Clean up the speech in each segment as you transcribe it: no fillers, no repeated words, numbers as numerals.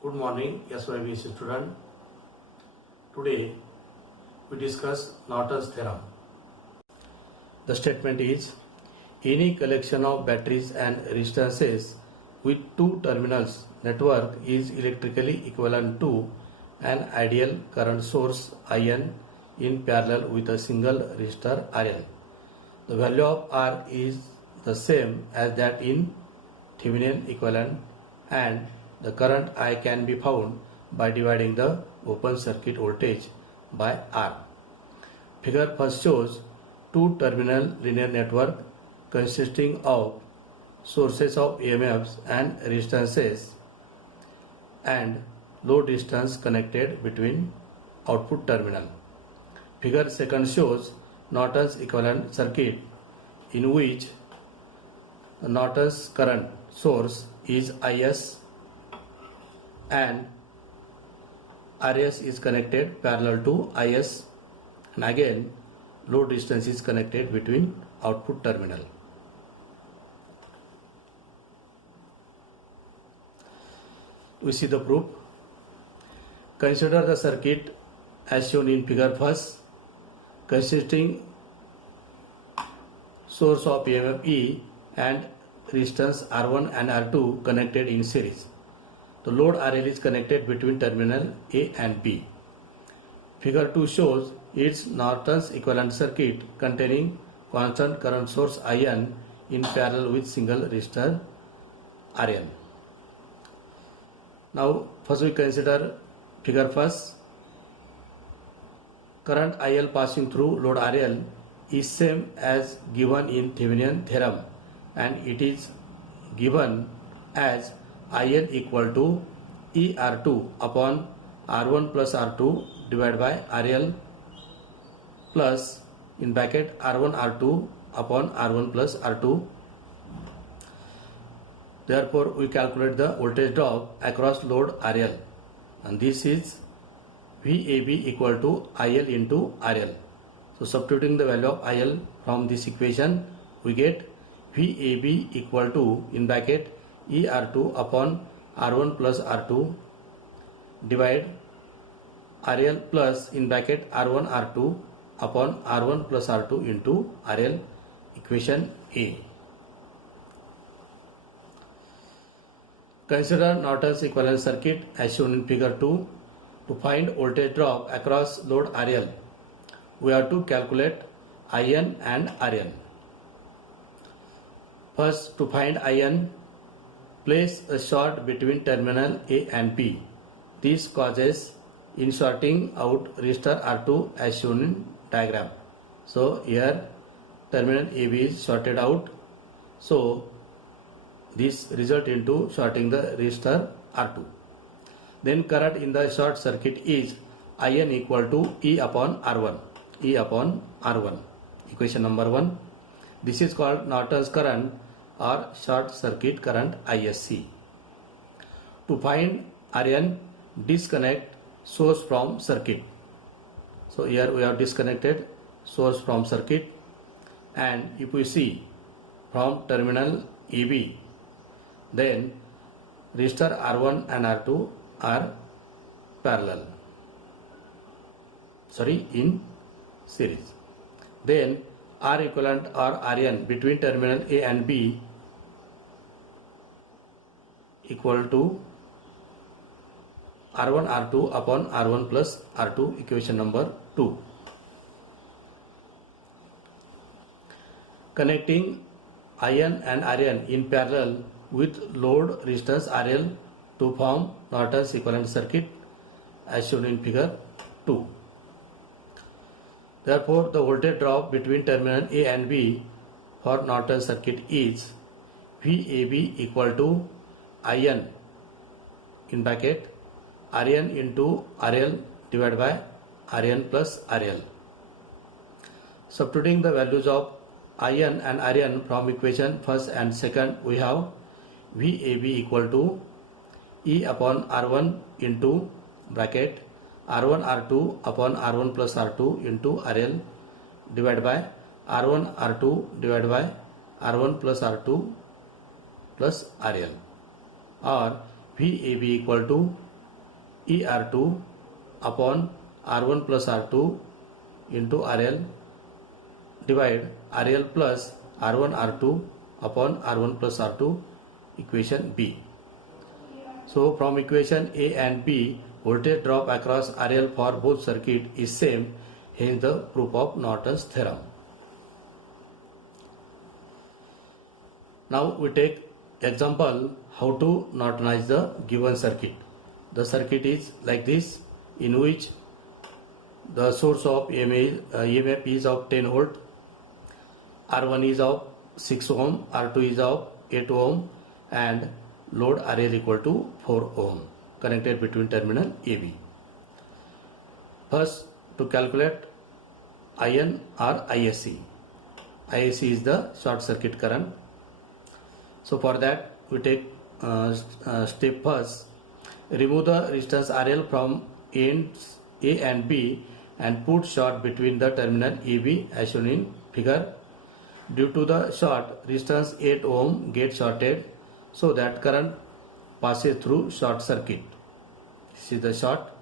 Good morning, SYBC student. Today we discuss Norton's theorem. The statement is, any collection of batteries and resistances with two terminals network is electrically equivalent to an ideal current source IN in parallel with a single resistor RL. The value of R is the same as that in Thevenin equivalent, and the current I can be found by dividing the open circuit voltage by R. Figure first shows two-terminal linear network consisting of sources of EMFs and resistances and load distance connected between output terminal. Figure second shows Norton's equivalent circuit in which the Norton's current source is IS and RS is connected parallel to IS, and again load distance is connected between output terminal. We see the proof. Consider the circuit as shown in figure first, consisting source of EMF E and resistance R1 and R2 connected in series. The load RL is connected between terminal A and B. Figure 2 shows its Norton's equivalent circuit containing constant current source IN in parallel with single resistor RL. Now first we consider figure first. Current IL passing through load RL is same as given in Thevenin theorem, and it is given as IL equal to ER2 upon R1 plus R2 divided by RL plus in bracket R1 R2 upon R1 plus R2. Therefore, we calculate the voltage drop across load RL, and this is VAB equal to IL into RL. So, substituting the value of IL from this equation, we get VAB equal to in bracket ER2 upon R1 plus R2 divide RL plus in bracket R1 R2 upon R1 plus R2 into RL, equation A. Consider Norton's equivalent circuit as shown in figure 2. To find voltage drop across load RL, we have to calculate IN and RN. First, to find IN, place a short between terminal A and B. This causes inserting out resistor R2 as shown in diagram. So here terminal AB is shorted out. So this result into shorting the resistor R2. Then current in the short circuit is IN equal to E upon R1. E upon R1. Equation number 1. This is called Norton's current or short circuit current ISC. To find RN, disconnect source from circuit. So here we have disconnected source from circuit, and if we see from terminal AB, then resistor R1 and R2 are parallel, in series. Then R equivalent or RN between terminal A and B equal to R1 R2 upon R1 plus R2, equation number 2. Connecting IN and RN in parallel with load resistance RL to form Norton's equivalent circuit as shown in figure 2. Therefore, the voltage drop between terminal A and B for Norton circuit is VAB equal to IN in bracket RN into RL divided by RN plus RL. Substituting the values of IN and RN from equation first and second, we have VAB equal to E upon R1 into bracket R1 R2 upon R1 plus R2 into RL divided by R1 R2 divided by R1 plus R2 plus RL, or VAB equal to ER2 upon R1 plus R2 into RL divide RL plus R1 R2 upon R1 plus R2, equation B. So from equation A and B, voltage drop across RL for both circuit is same, hence the proof of Norton's theorem. Now we take example how to Nortonize the given circuit. The circuit is like this, in which the source of EMF is of 10 volt, R1 is of 6 ohm, R2 is of 8 ohm, and load RL equal to 4 ohm connected between terminal AB. First, to calculate IN or ISC. ISC is the short circuit current. So for that we take step first, remove the resistance RL from ends A and B and put short between the terminal AB as shown in figure. Due to the short, resistance 8 ohm gets shorted, so that current passes through short circuit. This is the short.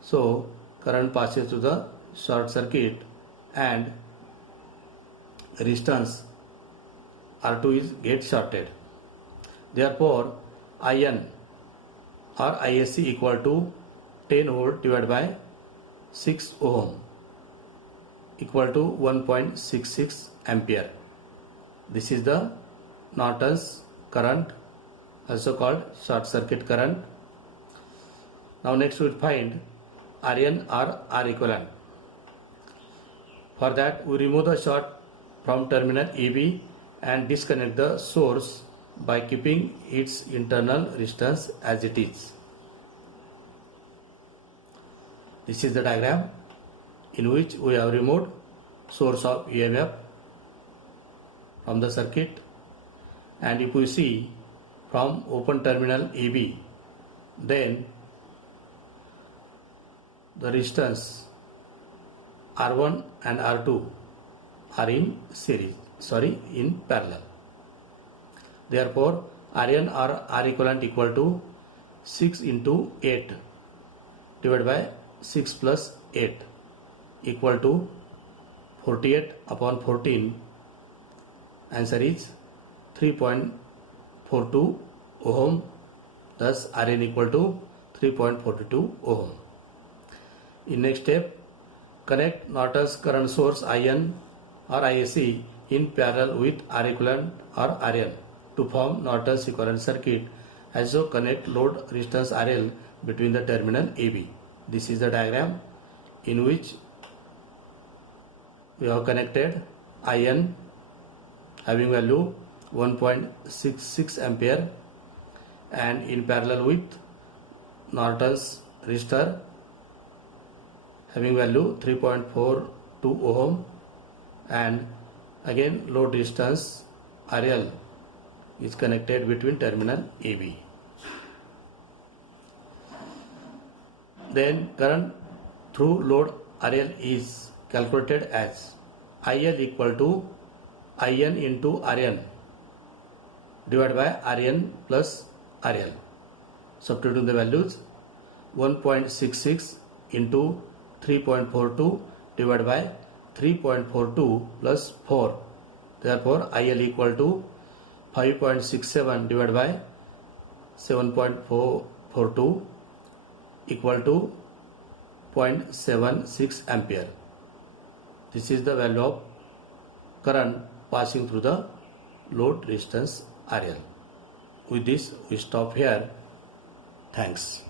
So current passes through the short circuit and resistance R2 is gets shorted. Therefore IN or ISC equal to 10 volt divided by 6 ohm equal to 1.66 ampere. This is the Norton's current, also called short circuit current. Now next we will find RN or R equivalent. For that we remove the short from terminal AB and disconnect the source by keeping its internal resistance as it is. This is the diagram in which we have removed source of EMF from the circuit, and if we see from open terminal AB, then the resistance R1 and R2 are in parallel. Therefore RN or R equivalent equal to 6 into 8 divided by 6 plus 8 equal to 48 upon 14. Answer is 3.42 ohm. Thus RN equal to 3.42 ohm. In next step, connect Norton's current source IN or ISC in parallel with R equivalent or RL to form Norton's equivalent circuit. Also connect load resistance RL between the terminal AB. This is the diagram in which we have connected IN having value 1.66 ampere and in parallel with Norton's resistor having value 3.42 ohm, and again load resistance RL is connected between terminal AB. Then current through load RL is calculated as IL equal to IN into RN divided by RN plus RL. Substituting the values, 1.66 into 3.42 divided by 3.42 plus 4. Therefore IL equal to 5.67 divided by 7.442 equal to 0.76 ampere. This is the value of current passing through the load resistance RL. With this we stop here. Thanks.